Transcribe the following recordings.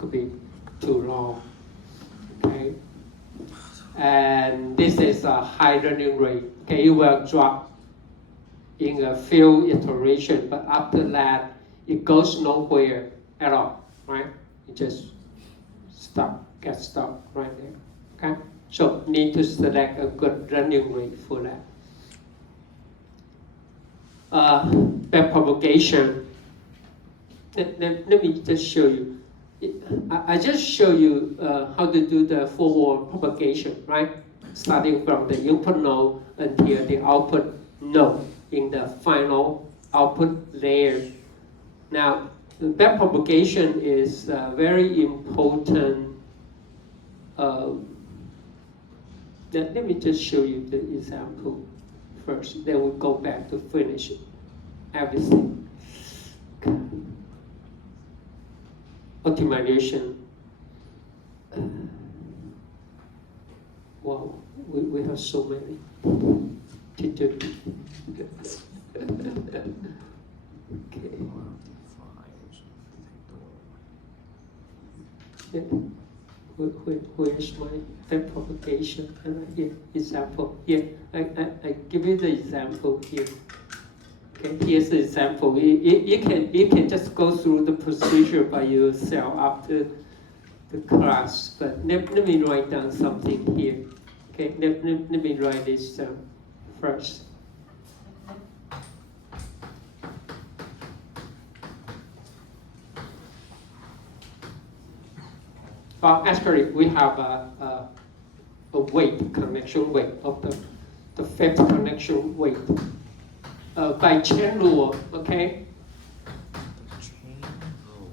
could be too long. Okay, and this is a high learning rate. Okay, it will drop in a few iterations, but after that, it goes nowhere at all, right? It just gets stuck right there. Okay, so need to select a good learning rate for that. Backpropagation. Let me just show you. I just show you how to do the forward propagation, right? Starting from the input node until the output node in the final output layer. Now, the backpropagation is very important. Let me just show you the example first, then we'll go back to finish everything. Optimization. Wow, we have so many to do. Okay. Yeah. Where's my backpropagation? Here, example. Here, I give you the example here. Okay, here's the example. You can just go through the procedure by yourself after the class. But let me write down something here. Okay, let me write this down first. Well, actually, we have a weight, connection weight of the fifth connection weight by chain rule, okay? Chain rule.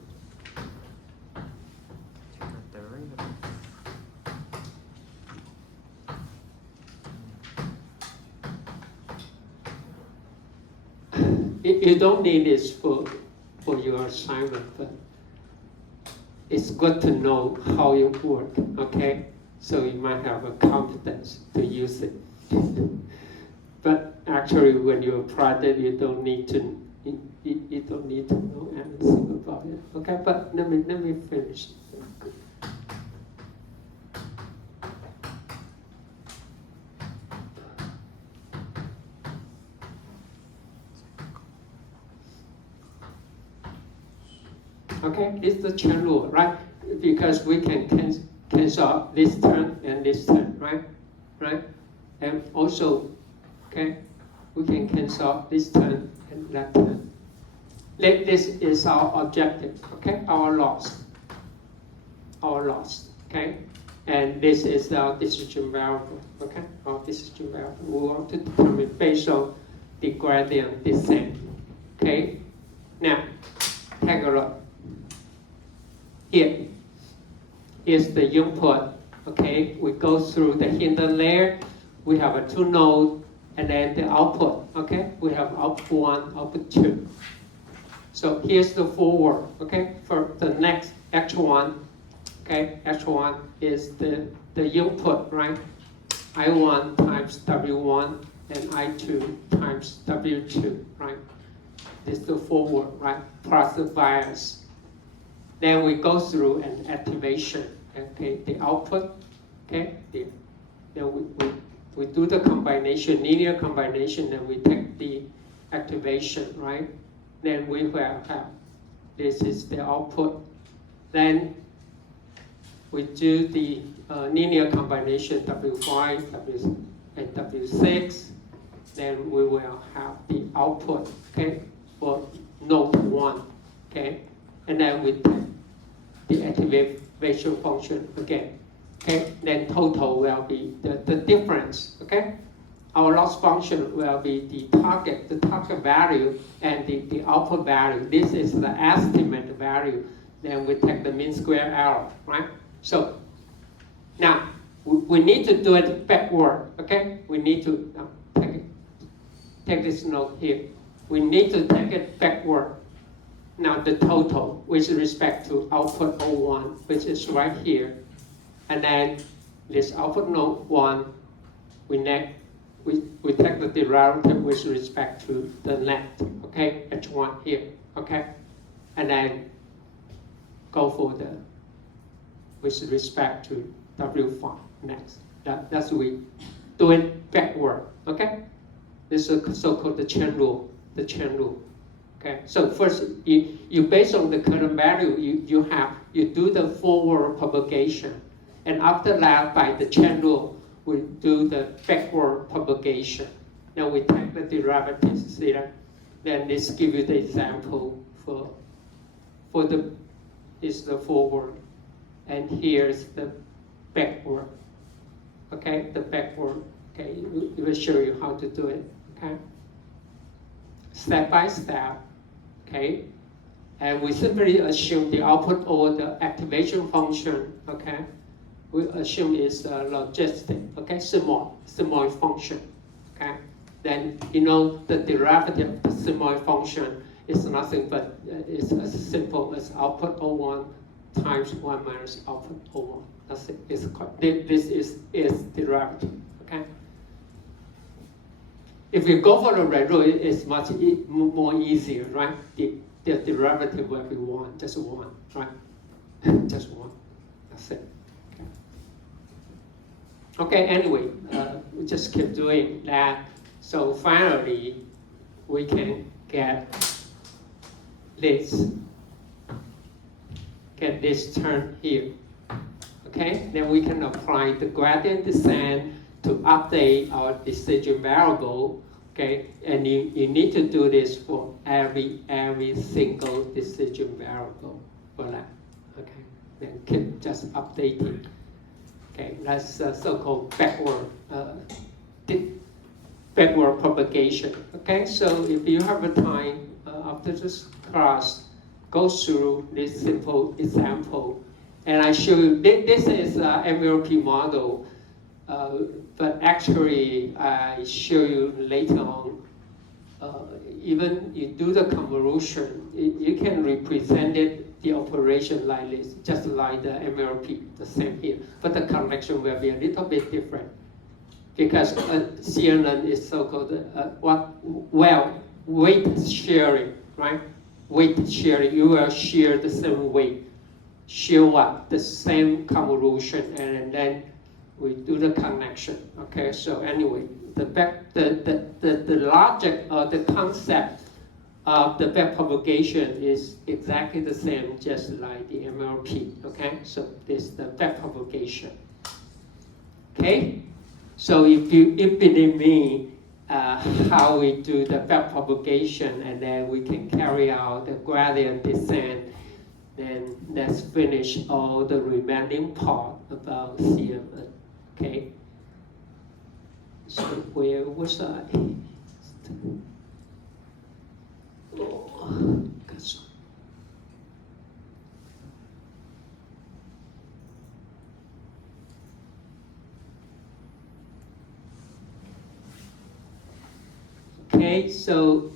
You don't need this for your assignment, but it's good to know how it works, okay? So you might have a confidence to use it. But actually, when you apply it, you don't need to know anything about it, okay? But let me finish. Okay, it's the chain rule, right? Because we can cancel this term and this term, right? Right? And also, okay, we can cancel this term and that term. This is our objective, okay? Our loss, okay? And this is our decision variable, okay? Our decision variable. We want to determine based on the gradient descent, okay? Now, take a look. Here's the input, okay? We go through the hidden layer. We have a 2 node, and then the output, okay? We have output 1, output 2. So here's the forward, okay? For the next X1, okay? X1 is the input, right? I1 times W1 and I2 times W2, right? This is the forward, right? Plus the bias. Then we go through an activation, okay, the output, okay, then we do the combination, linear combination, and we take the activation, right? Then we will have, this is the output. Then we do the linear combination W5, and W6. Then we will have the output, okay, for node 1, okay? And then we take the activation function again, okay? Then total will be the difference, okay? Our loss function will be the target value and the output value. This is the estimate value. Then we take the mean square error, right? So now we need to do it backward, okay? We need to take this note here. We need to take it backward. Now the total with respect to output 01, which is right here. And then this output node 1, we take the derivative with respect to the net, okay, H1 here, okay? And then go for with respect to W5 next. That's we do it backward, okay? This is so-called the chain rule, okay? So first, you based on the current value, you do the forward propagation. And after that, by the chain rule, we do the backward propagation. Now we take the derivatives here. Then this give you the example for the forward, and here's the backward. Okay, the backward. Okay, we will show you how to do it. Okay, step by step. Okay, and we simply assume the output over the activation function. Okay, we assume it's a logistic. Okay, sigmoid function. Okay, then you know the derivative of the sigmoid function is nothing but it's as simple as output O1 times 1 minus output O1. That's it. This is derivative. Okay. If you go for the red rule, it's much more easier, right? The derivative will be 1, just 1, right? Just 1. That's it. Okay. Anyway, we just keep doing that. So finally, we can get this term here. Okay, then we can apply the gradient descent to update our decision variable. Okay, and you need to do this for every single decision variable for that. Okay, then keep just updating. Okay, that's so-called backward propagation. Okay, so if you have a time after this class, go through this simple example, and I show you. This is an MLP model, but actually I show you later on. Even you do the convolution, you can represent it the operation like this, just like the MLP, the same here, but the connection will be a little bit different because CNN is so-called weight sharing, right? Weight sharing, you will share the same weight. Share what? The same convolution, and then we do the connection. Okay, so anyway, the logic or the concept of the backpropagation is exactly the same, just like the MLP. Okay, so this is the backpropagation. Okay, so if you believe me, how we do the backpropagation, and then we can carry out the gradient descent. Then let's finish all the remaining part about CMN. Okay. So where was I? Oh, gosh. Okay, so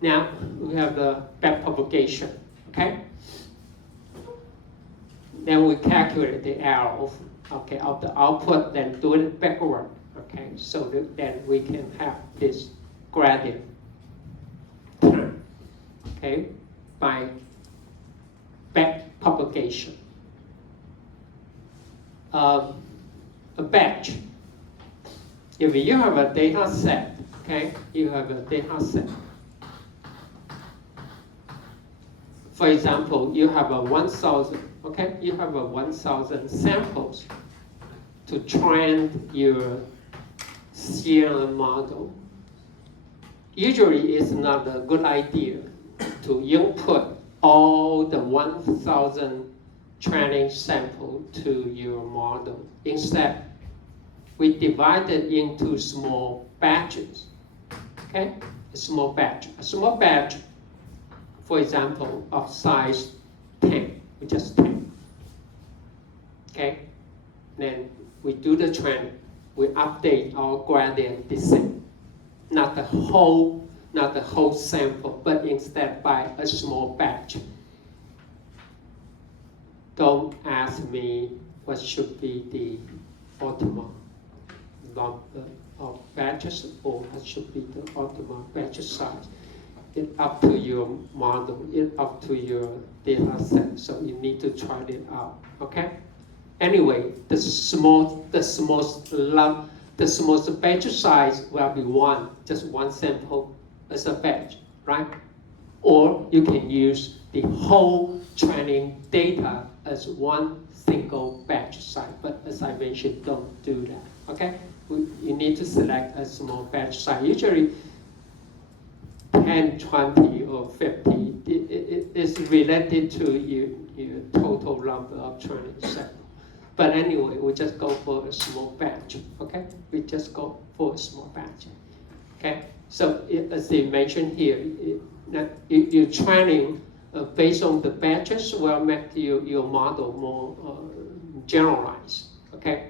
now we have the backpropagation, okay? Then we calculate the error of the output, then do it backward, okay? So then we can have this gradient term, okay? By backpropagation. A batch. If you have a data set, okay? You have a data set. For example, you have a 1,000, okay? You have a 1,000 samples to train your CNN model. Usually, it's not a good idea to input all the 1,000 training sample to your model. Instead, we divide it into small batches, okay? A small batch, for example, of size 10, just 10, okay? Then we do the training, we update our gradient descent, not the whole sample, but instead by a small batch. Don't ask me what should be the optimal number of batches or what should be the optimal batch size. It's up to your model, it's up to your data set, so you need to try it out, okay? Anyway, the smallest batch size will be just one sample as a batch, right? Or you can use the whole training data as one single batch size, but as I mentioned, don't do that, okay? You need to select a small batch size. Usually 10, 20, or 50 is related to your total number of training samples. But anyway, we just go for a small batch, okay? We just go for a small batch, okay? So as they mentioned here, your training based on the batches will make your model more generalized, okay?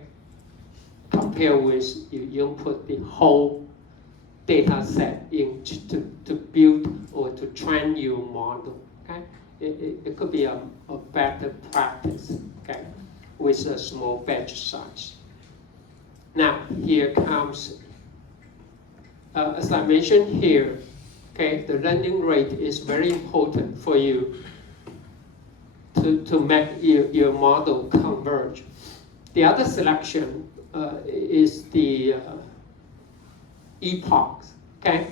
Compared with you input the whole data set to build or to train your model, okay? It could be a better practice, okay, with a small batch size. Now, here comes, as I mentioned here, okay, the learning rate is very important for you to make your model converge. The other selection is the epochs, okay?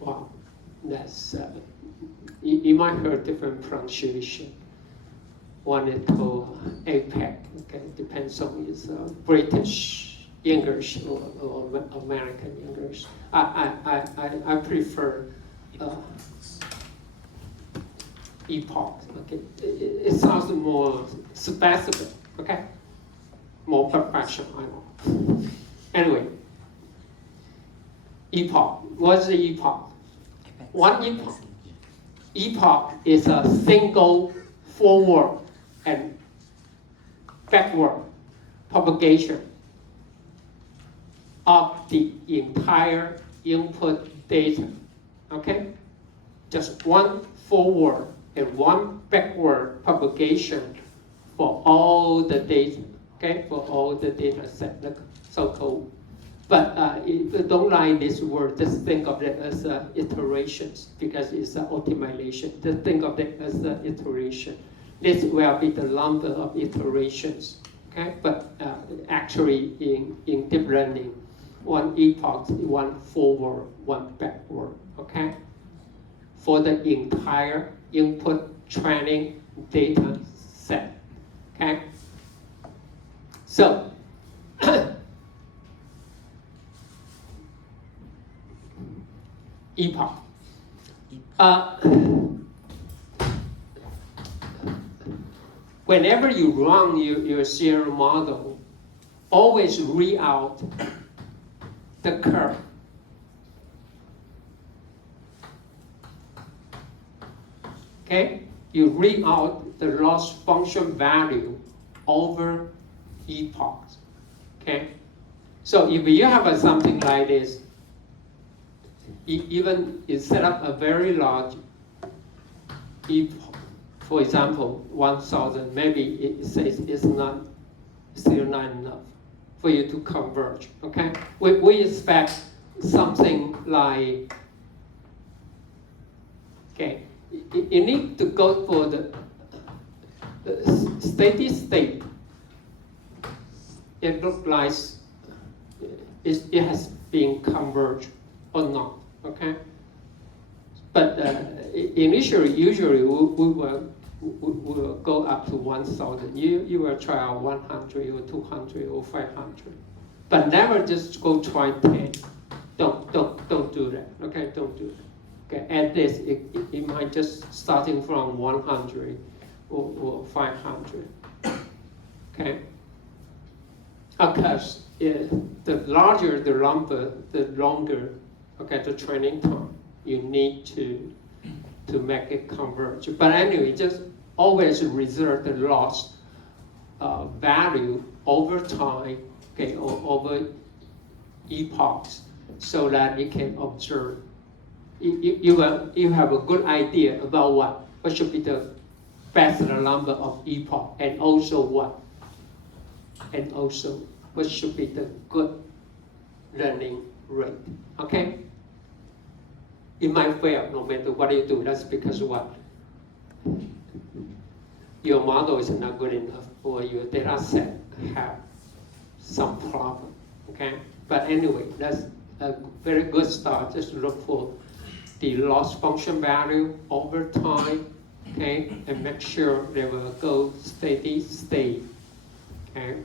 Wow, that's, you might hear different pronunciation. One is called APEC, okay? Depends on it's British English or American English. I prefer epoch, okay? It sounds more specific, okay? More professional, I know. Anyway, epoch. What's the epoch? One epoch. Epoch is a single forward and backward propagation of the entire input data, okay? Just one forward and one backward propagation for all the data, okay? For all the data set, the so-called. But if you don't like this word, just think of it as iterations, because it's an optimization. Just think of it as an iteration. This will be the number of iterations, okay? But actually in deep learning, one epoch, one forward, one backward, okay? For the entire input training data set, okay? So, epoch. Whenever you run your serial model, always read out the curve. Okay? You read out the loss function value over epochs. Okay? So if you have something like this, even you set up a very large epoch, for example, 1,000, maybe it says it's still not enough for you to converge, okay? We expect something like, okay, you need to go for the steady state. It looks like it has been converged or not, okay? But initially, usually we will go up to 1,000. You will try out 100 or 200 or 500, but never just go try 10. Don't do that. Okay, don't do that. Okay, at least it might just starting from 100 or 500. Okay, because the larger the number, the longer, okay, the training time you need to make it converge. But anyway, just always reserve the loss value over time, okay, or over epochs, so that you can observe. You have a good idea about what should be the best number of epoch, and also what should be the good learning rate. Okay. it might fail no matter what you do. That's because what? Your model is not good enough, or your data set have some problem, okay? But anyway, that's a very good start. Just look for the loss function value over time, okay? And make sure they will go steady state, okay?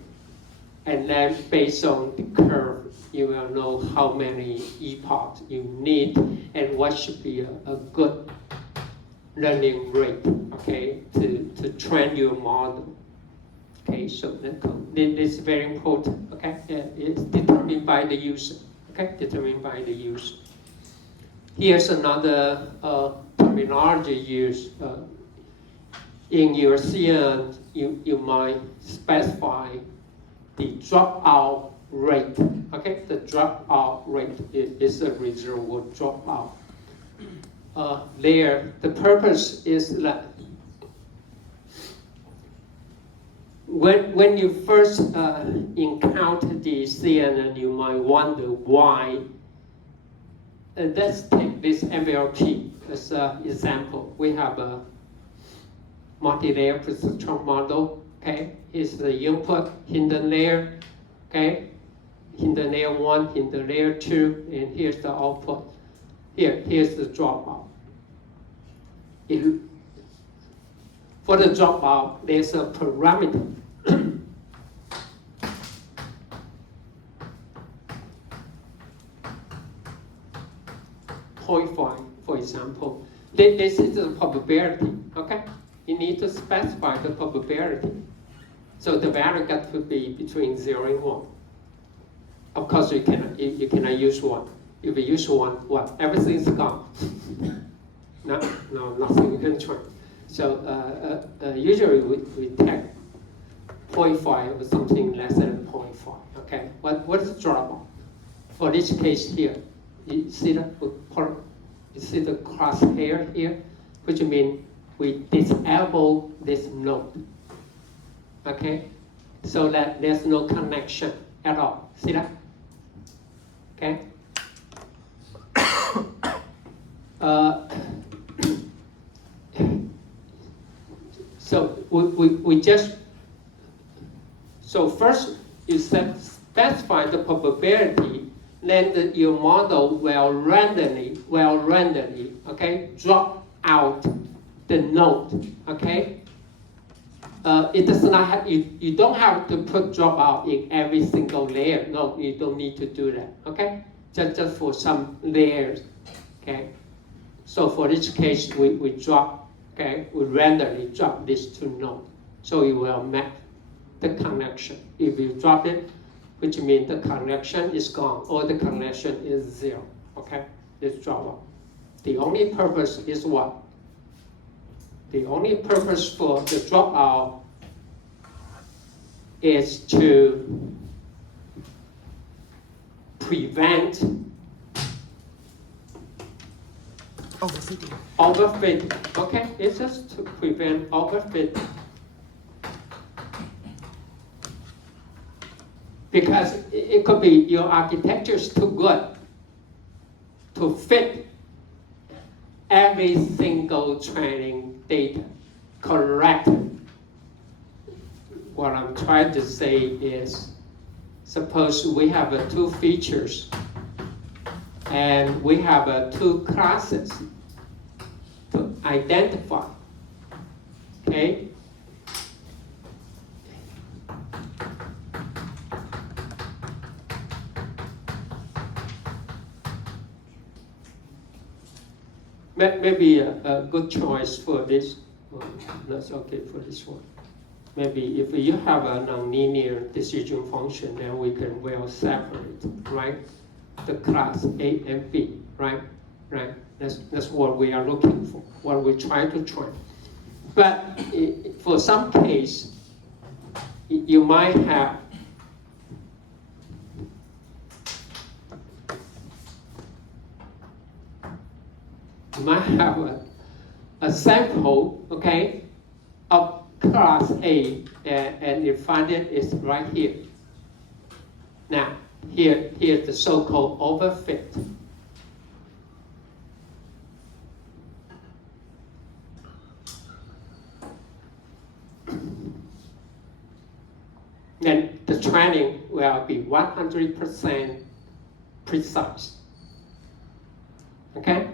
And then based on the curve, you will know how many epochs you need and what should be a good learning rate, okay, to train your model. Okay, so this is very important, okay? It's determined by the user, okay? Determined by the user. Here's another terminology used. In your CNN, you might specify the dropout rate, okay? The dropout rate is a reservoir dropout. There, the purpose is that when you first encounter the CNN, you might wonder why. Let's take this MLP as an example. We have a multi-layer perceptron model, okay? Here's the input, hidden layer, okay? Hidden layer 1, hidden layer 2, and here's the output. Here's the dropout. For the dropout, there's a parameter. 0.5, for example. This is the probability, okay? You need to specify the probability. So the value got to be between 0 and 1. Of course, you cannot use 1. If you use 1, what? Everything's gone. No, nothing you can try. So usually we take 0.5 or something less than 0.5, okay? What is the dropout? For this case here, you see the crosshair here, which means we disable this node, okay? So that there's no connection at all. See that? Okay? So we just, so first you specify the probability, then your model will randomly, okay, drop out the node, okay? It does not have, you don't have to put dropout in every single layer. No, you don't need to do that, okay? Just for some layers, okay? So for this case, we drop, okay? We randomly drop these two nodes. So you will map the connection. If you drop it, which means the connection is gone or the connection is 0, okay? This dropout. The only purpose is what? The only purpose for the dropout is to prevent overfitting. Okay, it's just to prevent overfitting. Because it could be your architecture is too good to fit every single training data correctly. What I'm trying to say is, suppose we have two features and we have two classes to identify, okay? Maybe a good choice for this, that's okay for this one. Maybe if you have a nonlinear decision function, then we can well separate, right? The class A and B, right? Right? That's what we are looking for, what we try to train. But for some case, you might have a sample, okay, of class A, and you find it is right here. Now, here's the so-called overfit. then the training will be 100% precise. Okay?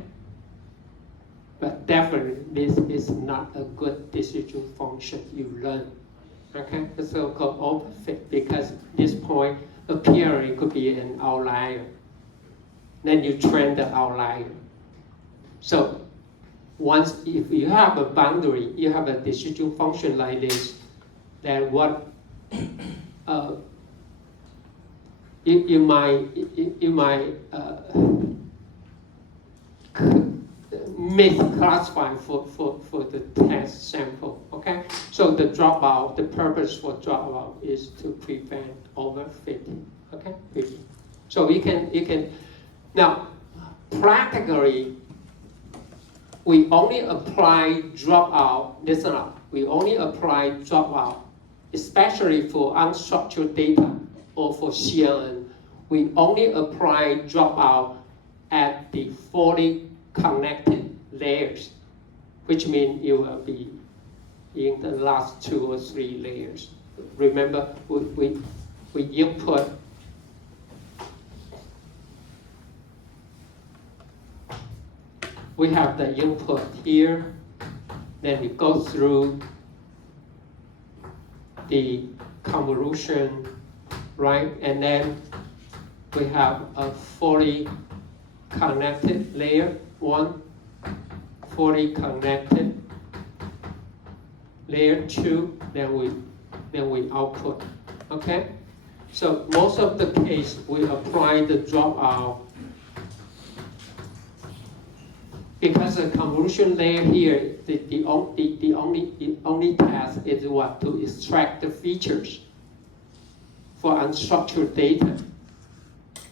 But definitely this is not a good decision function you learn. Okay? The so-called overfit, because this point appearing could be an outlier. Then you train the outlier. So once, if you have a boundary, you have a decision function like this, then what you might misclassify for the test sample. Okay, so the dropout, the purpose for dropout is to prevent overfitting. Okay, so you can now practically. We only apply dropout, listen up, we only apply dropout, especially for unstructured data or for CNN. We only apply dropout at the fully connected layers, which means you will be in the last 2 or 3 layers. Remember, we input we have the input here, then we go through the convolution, right? And then we have a fully connected layer, one, fully connected layer 2, then we output, okay? So most of the case, we apply the dropout because the convolution layer here, the only task is what? To extract the features for unstructured data.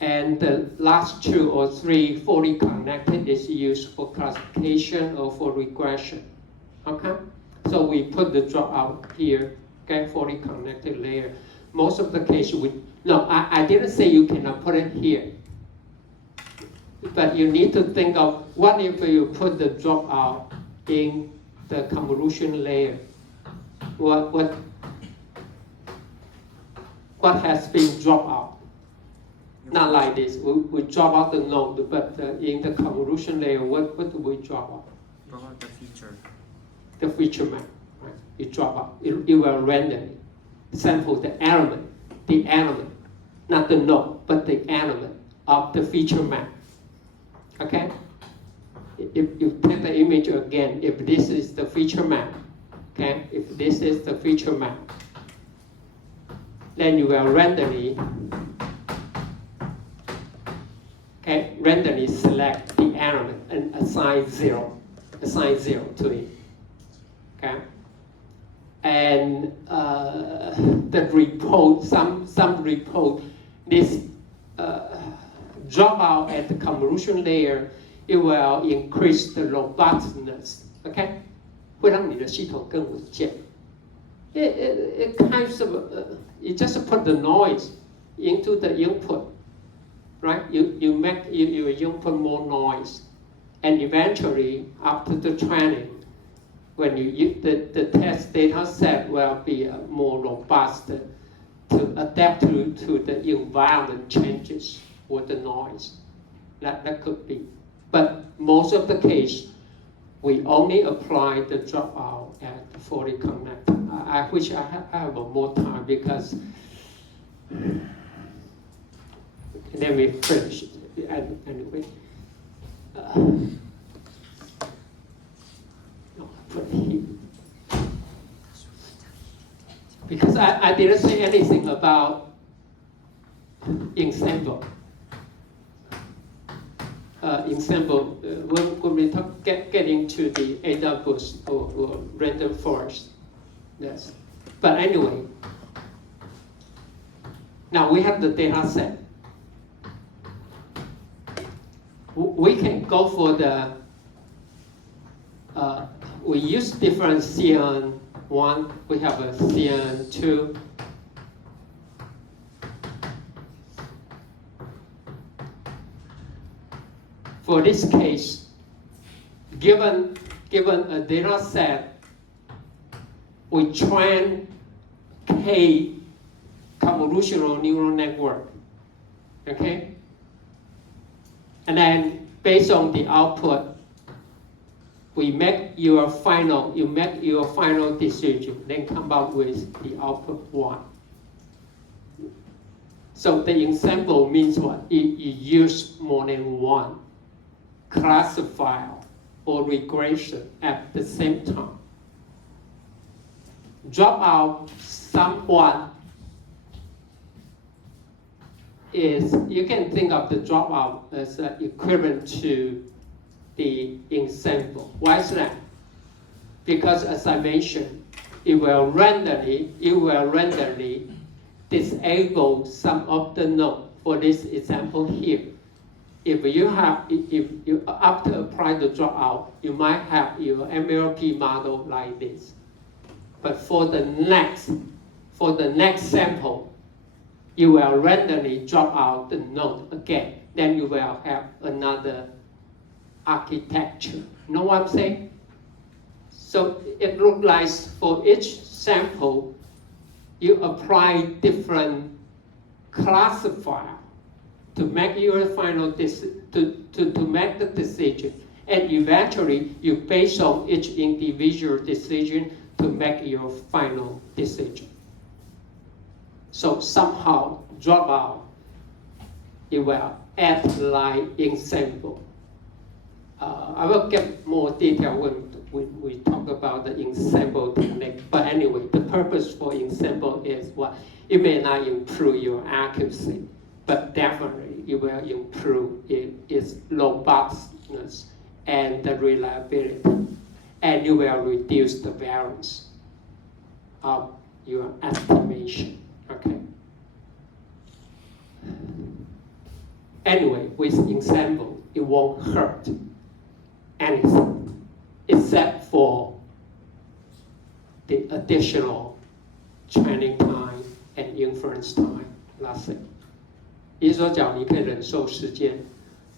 And the last 2 or 3 fully connected is used for classification or for regression. Okay? So we put the dropout here, okay, fully connected layer. Most of the case, I didn't say you cannot put it here. But you need to think of what if you put the dropout in the convolution layer? What has been dropped out? Not like this. We drop out the node, but in the convolution layer, what do we drop out? Drop out the feature. The feature map, right? You drop out. It will randomly sample the element, not the node, but the element of the feature map. Okay? If you take the image again, if this is the feature map, okay? If this is the feature map, then you will randomly select the element and assign zero to it. Okay? And the report, some report, this dropout at the convolution layer, it will increase the robustness. Okay? 会让你的系统更稳健. It kinds of, you just put the noise into the input, right? You input more noise, and eventually after the training, when the test data set will be more robust to adapt to the environment changes with the noise. That could be, but most of the case, we only apply the dropout at fully connected. I wish I have more time because then we finish it anyway. No, put it here. Because I didn't say anything about ensemble. Ensemble, when we get into the AWS or random forest. Yes. But anyway, now we have the data set. We can go for the, we use different CNN1, we have a CNN2. For this case, given a data set, we train K convolutional neural network. Okay? And then based on the output, you make your final decision, then come up with the output 1. So the ensemble means what? You use more than one classifier or regression at the same time. Drop out someone is, you can think of the dropout as equivalent to the ensemble. Why is that? Because as I mentioned, it will randomly disable some of the node. For this example here, if you after apply the dropout, you might have your MLP model like this. But for the next sample, you will randomly drop out the node again. Then you will have another architecture. Know what I'm saying? So it looks like for each sample, you apply different classifier to make your final to make the decision, and eventually you base on each individual decision to make your final decision. So somehow dropout, it will act like ensemble. I will get more detail when we talk about the ensemble technique. But anyway, the purpose for ensemble is what? It may not improve your accuracy, but definitely it will improve its robustness and the reliability. And you will reduce the variance of your estimation. Okay. Anyway, with ensemble, it won't hurt anything except for the additional training time and inference time. That's it. 也就是说，假如你可以忍受时间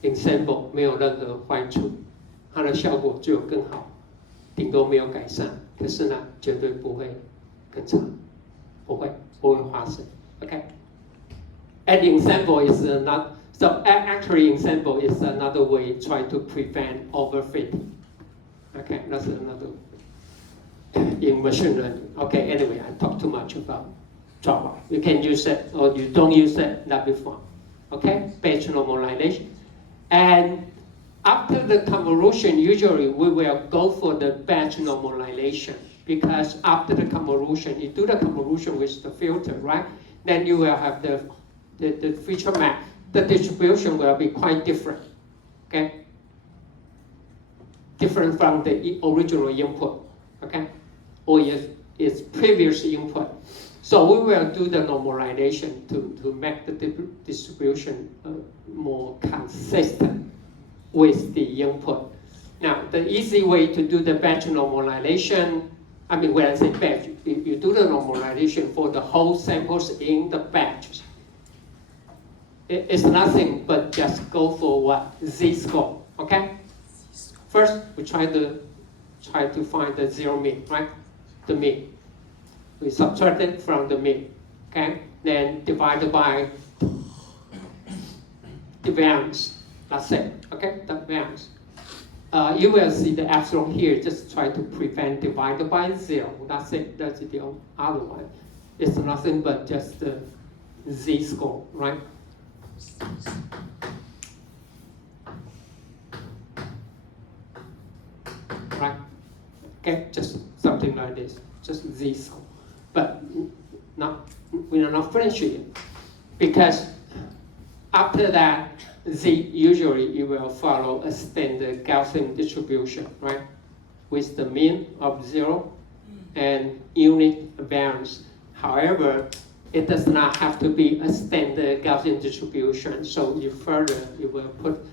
，ensemble 没有任何坏处，它的效果就有更好，顶多没有改善，可是呢，绝对不会更差，不会发生。Okay. And ensemble is not so. Actually, ensemble is another way to try to prevent overfitting. Okay, that's another in machine learning. Okay, anyway, I talked too much about dropout. You can use it or you don't use it, that'll be fine. Okay, batch normalization. And after the convolution, usually we will go for the batch normalization because after the convolution, you do the convolution with the filter, right? Then you will have the feature map. The distribution will be quite different. Okay. Different from the original input, okay, or its previous input. So we will do the normalization to make the distribution more consistent with the input. Now, the easy way to do the batch normalization, I mean, when I say batch, you do the normalization for the whole samples in the batch. It's nothing but just go for what? Z-score, okay? First, we try to find the zero mean, right? The mean. We subtract it from the mean, okay? Then divide by the variance. That's it, okay? The variance. You will see the epsilon here. Just try to prevent divided by 0. That's it. That's the other one. It's nothing but just the z-score, right? Right? Okay, just something like this, just z-score. But we are not finished yet, because after that, z usually you will follow a standard Gaussian distribution, right? With the mean of 0 and unit variance. However, it does not have to be a standard Gaussian distribution. So you will put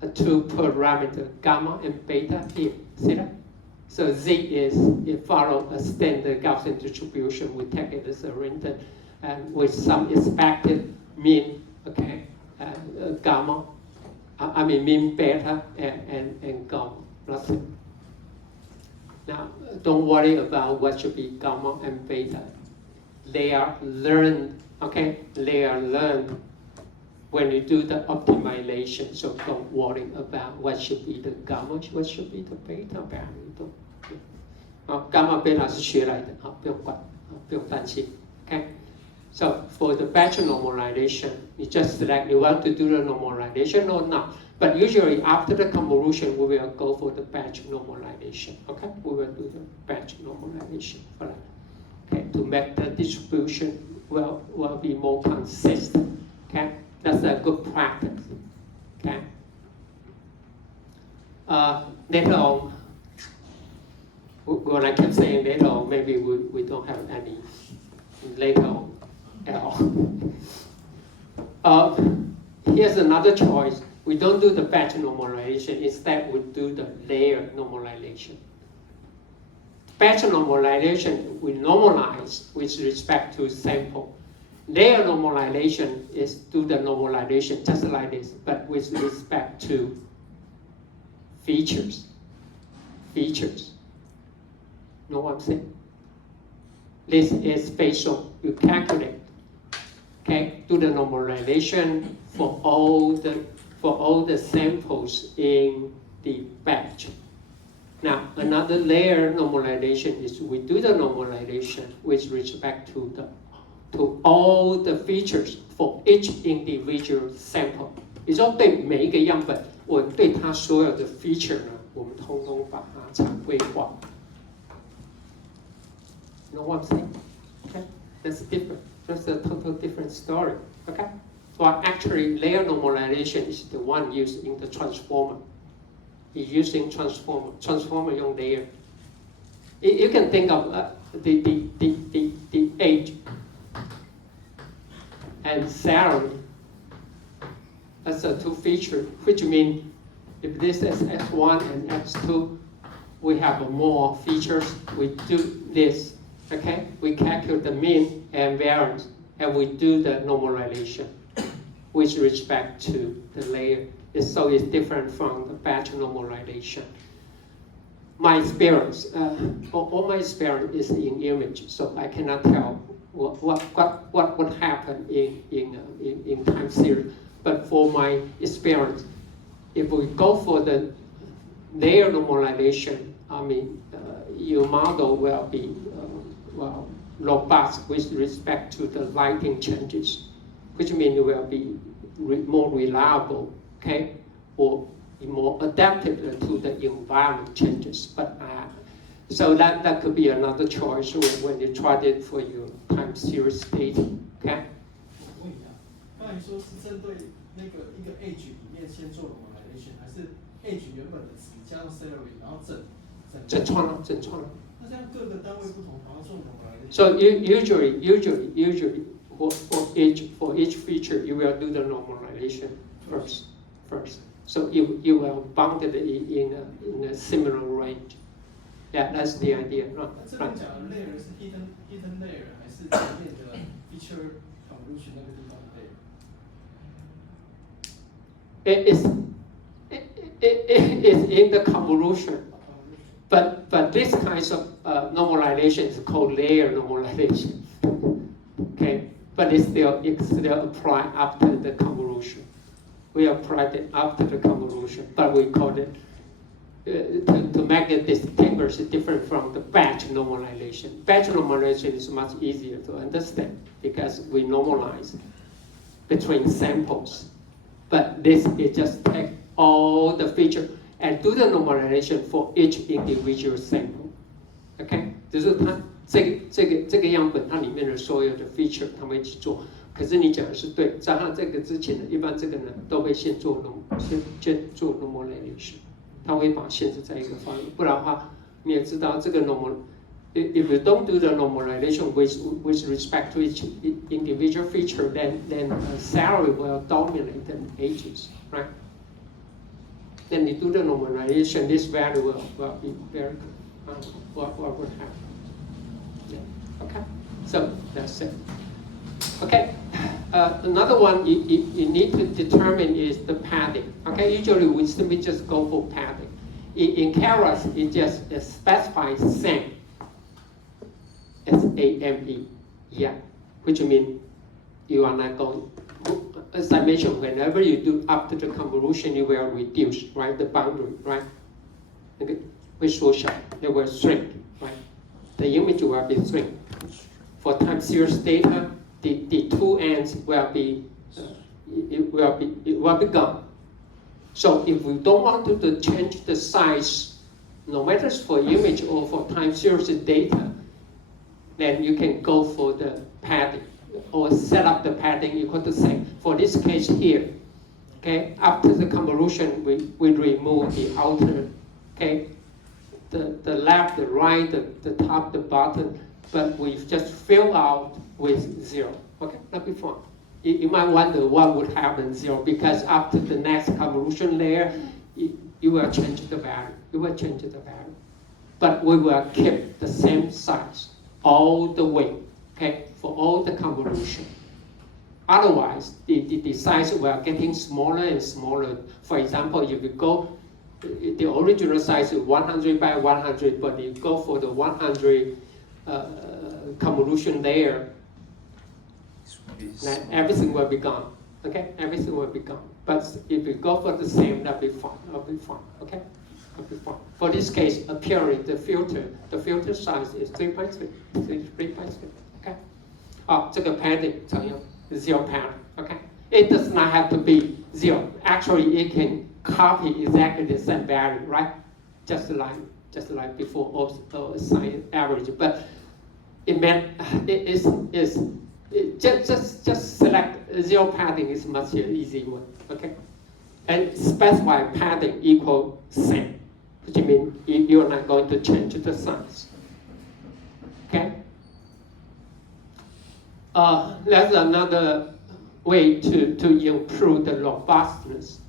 a two parameter gamma and beta here. See that? So z it follows a standard Gaussian distribution. We take it as a random and with some expected mean, okay, gamma. I mean mean beta and gamma. That's it. Now, don't worry about what should be gamma and beta. they are learned, okay? They are learned when you do the optimization, so don't worry about what should be the gamma, what should be the beta value. gamma beta 是学来的，不用管，不用担心 ，okay? So for the batch normalization, you just select you want to do the normalization or not. But usually after the convolution, we will go for the batch normalization. Okay, we will do the batch normalization for that. Okay, to make the distribution will be more consistent. Okay, that's a good practice. Okay. Later on, when I keep saying later on, maybe we don't have any later on at all. Here's another choice. We don't do the batch normalization. Instead, we do the layer normalization. Batch normalization, we normalize with respect to sample. Layer normalization is do the normalization just like this, but with respect to features. Features. Know what I'm saying? This is spatial. You calculate. Okay, do the normalization for all the samples in the batch. Now, another layer normalization is we do the normalization with respect to all the features for each individual sample. 也就是说，对每一个样本，我对它所有的 feature 呢，我们通通把它常规化。You know what I'm saying? Okay, that's different. That's a total different story. Okay. Well, actually, layer normalization is the one used in the transformer. It's using transformer 用 layer. You can think of the age and salary as a two feature, which means if this is X1 and X2, we have more features. We do this, okay? We calculate the mean and variance, and we do the normalization with respect to the layer. So it's different from the batch normalization. My experience, all my experience is in image, so I cannot tell what would happen in time series. But for my experience, if we go for the layer normalization, I mean, your model will be robust with respect to the lighting changes, which means it will be more reliable, okay, or more adapted to the environment changes. But so that could be another choice when you try it for your time series data, okay? 我问一下，刚才说是针对那个一个 age 里面先做 normalization， 还是 age 原本的值加上 salary， 然后整串了？那这样各个单位不同，然后做 normalization。So usually for each feature you will do the normalization first. So you will bound it in a similar range. Yeah, that's the idea. 那这边讲的 layer 是 hidden layer 还是前面的 feature convolution 那个地方的 layer？ It is in the convolution, but this kind of normalization is called layer normalization. Okay, but it's still applied after the convolution. We applied it after the convolution, but we call it to make it distinguish different from the batch normalization. Batch normalization is much easier to understand because we normalize between samples. But this is just take all the feature and do the normalization for each individual sample. Okay， 就是它这个样本它里面的所有的 feature 它会一起做。可是你讲的是对，在它这个之前呢，一般这个呢都会先做 normalization， 它会把它限制在一个方面，不然的话你也知道这个 if you don't do the normalization with respect to each individual feature, then salary will dominate the ages, right? Then you do the normalization, this value will be very good. What would happen? Yeah. Okay, so that's it. Okay, another one you need to determine is the padding. Okay, usually we simply just go for padding. In Keras, it just specifies same. SAME. Yeah, which means you are not going, as I mentioned, whenever you do after the convolution, you will reduce, right, the boundary, right? Okay. Which will show, they will shrink, right? The image will be shrink. For time series data, the two ends will be, it will be gone. So if we don't want to change the size, no matter for image or for time series data, then you can go for the padding or set up the padding equal to same. For this case here, okay, after the convolution, we remove the outer, okay, the left, the right, the top, the bottom, but we just fill out with 0. Okay, that'll be fine. You might wonder what would happen 0 because after the next convolution layer, you will change the value. You will change the value, but we will keep the same size all the way. Okay, for all the convolution. Otherwise, the size will getting smaller and smaller. For example, if you go, the original size is 100 by 100, but you go for the 100 convolution layer, then everything will be gone. Okay, everything will be gone. But if you go for the same, that'll be fine. That'll be fine. Okay, that'll be fine. For this case, appearing the filter size is 3.3. 3.3. Okay. Oh, 这个 padding 怎样 0 padding. Okay. It does not have to be 0. Actually, it can copy exactly the same value, right? Just like before, or sign average. But it meant just select 0 padding is much easy one. Okay, and specify padding equal same, which means you're not going to change the size. Okay. That's another way to improve the robustness.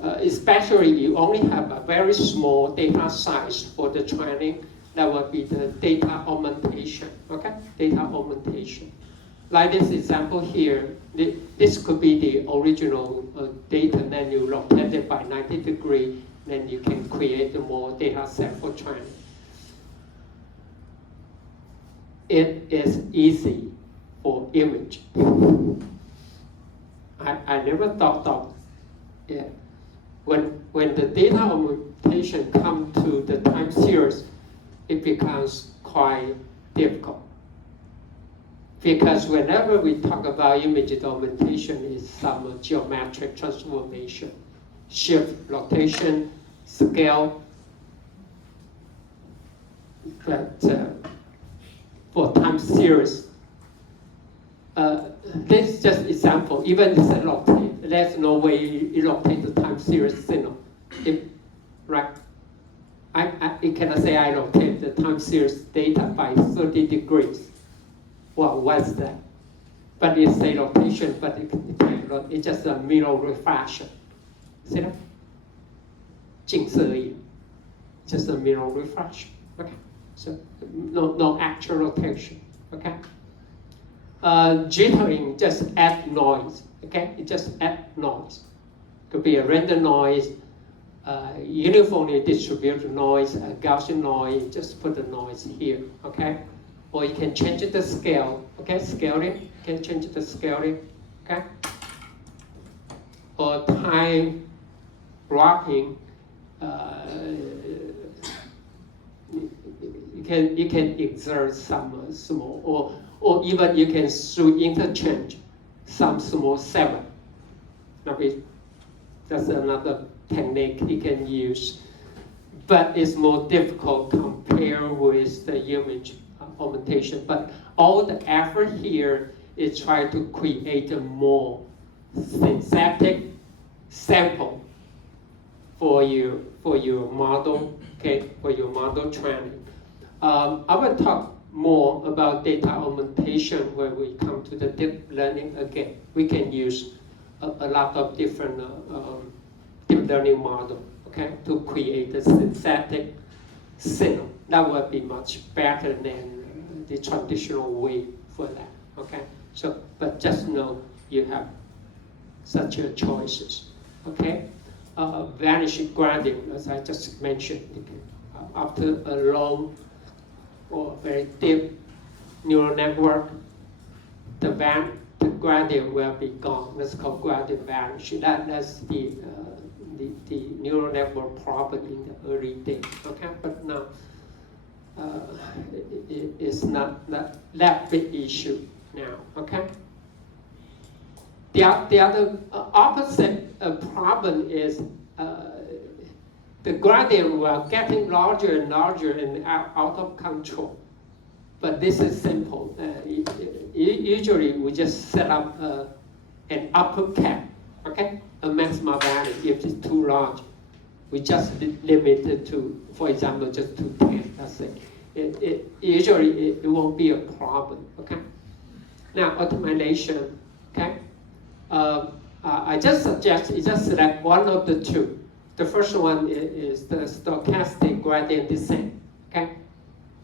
Especially you only have a very small data size for the training, that will be the data augmentation, okay? Data augmentation. Like this example here, this could be the original data, then you rotate it by 90 degrees, then you can create more data set for training. It is easy for image. I never thought of it. When the data augmentation comes to the time series, it becomes quite difficult. Because whenever we talk about image augmentation, is some geometric transformation, shift, rotation, scale. But for time series, this is just example. Even if it's rotate, there's no way it rotate the time series signal. Right? I cannot say I rotate the time series data by 30 degrees. Well, what's that? But it's a rotation, but it's just a mirror refraction. See that? 近似而已. Just a mirror refraction. Okay. So no actual rotation. Okay. Jittering just add noise. Okay. It just add noise. Could be a random noise, uniformly distributed noise, a Gaussian noise. Just put the noise here. Okay. Or you can change the scale. Okay. Scaling. You can change the scaling. Okay. Or time blocking. You can exert some small, or even you can through interchange some small 7. That's another technique you can use, but it's more difficult compared with the image augmentation. But all the effort here is try to create a more synthetic sample for your model, okay, for your model training. I will talk more about data augmentation when we come to the deep learning again. We can use a lot of different deep learning model, okay, to create a synthetic signal. That would be much better than the traditional way for that, okay? So, but just know you have such choices, okay? Vanishing gradient, as I just mentioned, after a long or very deep neural network, the gradient will be gone. That's called gradient vanish. That's the neural network problem in the early days. Okay, but now it's not that big issue now. Okay. The other opposite problem is the gradient will getting larger and larger and out of control. But this is simple. Usually we just set up an upper cap, okay? A maximum value. If it's too large, we just limit it to, for example, just to 10. That's it. Usually it won't be a problem, okay? Now optimization, okay? I just suggest you just select one of the two. The first one is the stochastic gradient descent, okay?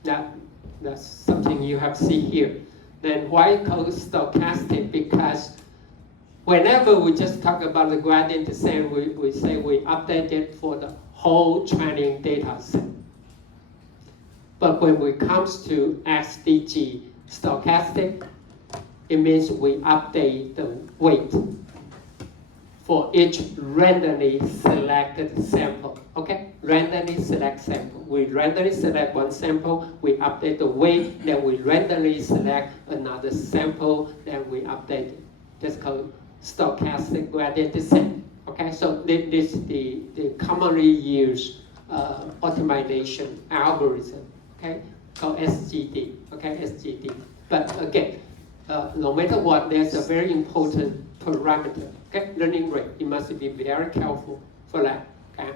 That's something you have seen here. Then why called stochastic? Because whenever we just talk about the gradient descent, we say we update it for the whole training data set. But when it comes to SDG stochastic, it means we update the weight for each randomly selected sample, okay? Randomly select sample. We randomly select one sample, we update the weight, then we randomly select another sample, then we update it. That's called stochastic gradient descent, okay? So this is the commonly used optimization algorithm, okay? Called SGD, okay, SGD. But again, no matter what, there's a very important parameter, okay? Learning rate. You must be very careful for that, okay?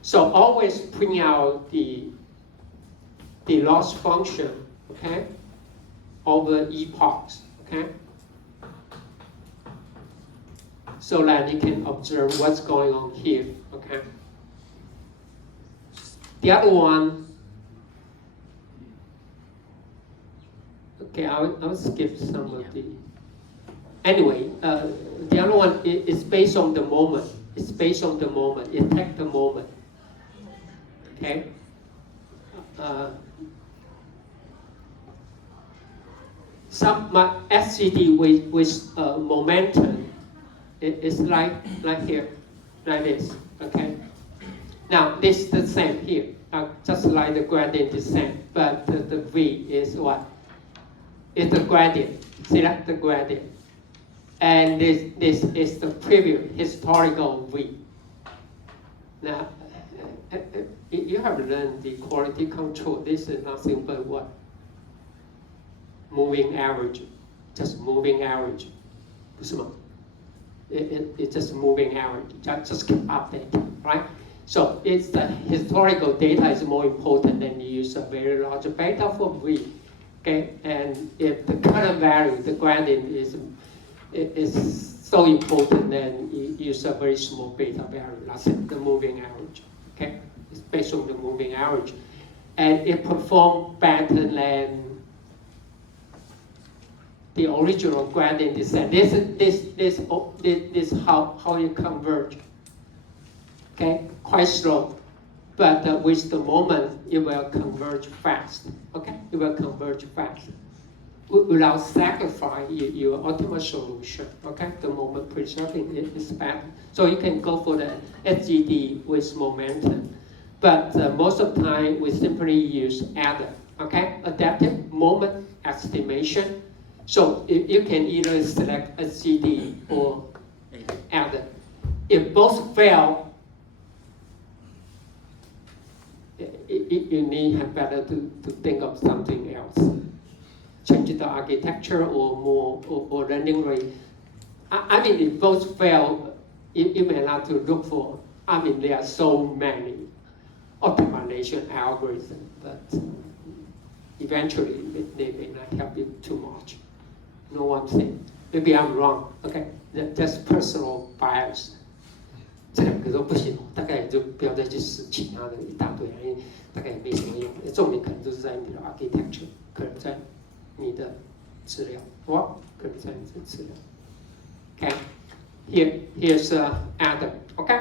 So always print out the loss function, okay, over epochs, okay? So that you can observe what's going on here, okay? The other one, okay, I'll skip some of the. Anyway, the other one is based on the moment. It's based on the moment. It takes the moment. Okay. Some SGD with momentum is like here, like this. Okay. Now this is the same here, just like the gradient descent, but the V is what? It's the gradient. See that? The gradient. And this is the previous historical V. Now, you have learned the quality control. This is nothing but what? Moving average. Just moving average. 不是吗? It's just moving average. Just keep updating, right? So it's the historical data is more important than you use a very large beta for V. Okay, and if the current value, the gradient is so important, then you use a very small beta value. That's it, the moving average. Okay, it's based on the moving average, and it performs better than the original gradient descent. This is how you converge. Okay, quite slow, but with the moment it will converge fast. Okay, it will converge fast without sacrificing your ultimate solution. Okay, the moment preserving it is better. So you can go for the SGD with momentum, but most of the time we simply use adder. Okay, adaptive moment estimation. So you can either select SGD or adder. If both fail, you need better to think of something else. Change the architecture or more or learning rate. I mean, if both fail, you may have to look for. I mean, there are so many optimization algorithms, but eventually they may not help you too much. You know what I'm saying? Maybe I'm wrong. Okay, that's personal bias. 这两个都不行，大概就不要再去试其他的一大堆，因为大概也没什么用。重点可能就是在你的 architecture， 可能在你的资料，哇，可能在你的资料。Okay, here's Adam. Okay,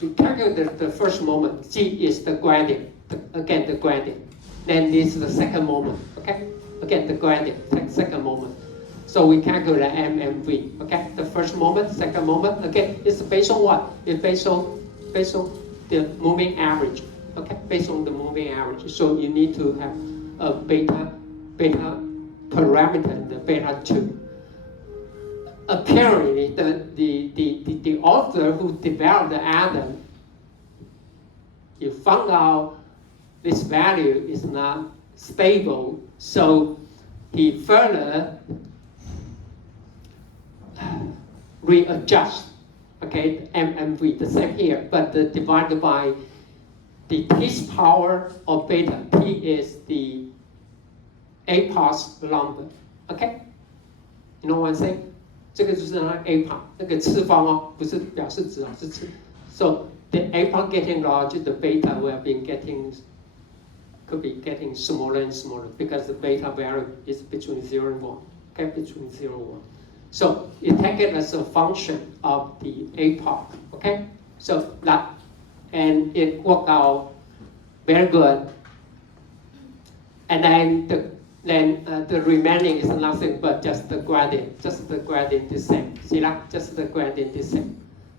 you calculate the first moment. G is the gradient. Again, the gradient. Then this is the second moment, okay? Again, the gradient, second moment. So we calculate MMV, okay? The first moment, second moment, again, it's based on what? It's based on the moving average, okay? Based on the moving average. So you need to have a beta parameter, the beta 2. Apparently, the author who developed the atom, he found out this value is not stable, so he further readjust, okay, MMV, the same here, but divided by the T's power of beta. T is the apox number, okay? You know what I'm saying? 这个就是那 apox 那个次方哦，不是表示值哦，是次。So the apox getting larger, the beta will be could be getting smaller and smaller because the beta value is between 0 and 1, okay, between 0 and 1. So you take it as a function of the apox, okay? So that, and it worked out very good. And then the remaining is nothing but just the gradient descent. See that? Just the gradient descent.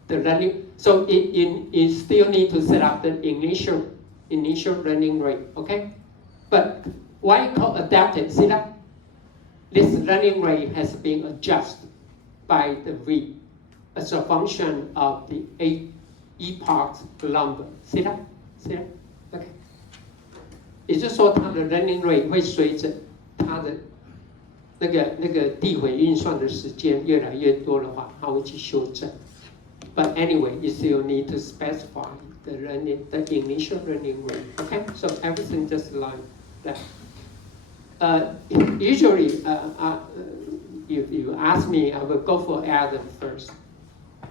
The running, so you still need to set up the initial running rate, okay? But why called adapted? See that? This running rate has been adjusted by the V as a function of the epoch number. See that? See that? Okay. 也就是说，它的 running rate 会随着它的那个递回运算的时间越来越多的话，它会去修正。But anyway, you still need to specify the initial running rate. Okay, so everything just like that. Usually, if you ask me, I will go for Adam first,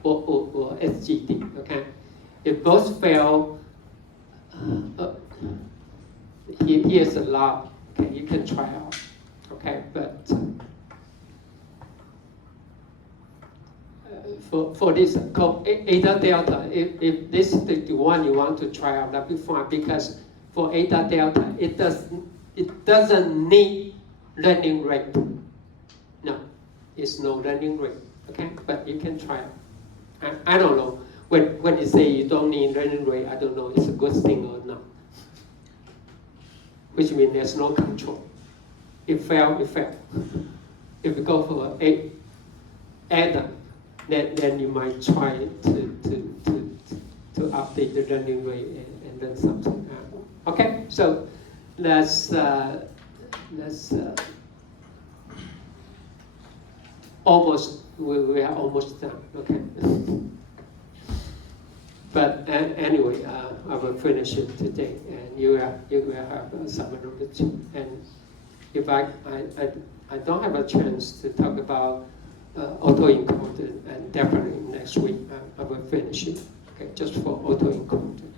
or SGD. Okay, if both fail, here's a lot. Okay, you can try out. Okay, but for this called eta delta, if this is the one you want to try out, that'd be fine, because for eta delta, it doesn't need running rate. No, it's no running rate. Okay, but you can try it. I don't know. When you say you don't need running rate, I don't know it's a good thing or not. Which means there's no control. If fail, it fail. If you go for a Adam, then you might try to update the running rate and then something happen. Okay, so let's almost we are almost done. Okay. But anyway, I will finish it today, and you will have assignment number 2. And if I don't have a chance to talk about autoencoder, and definitely next week I will finish it. Okay, just for autoencoder.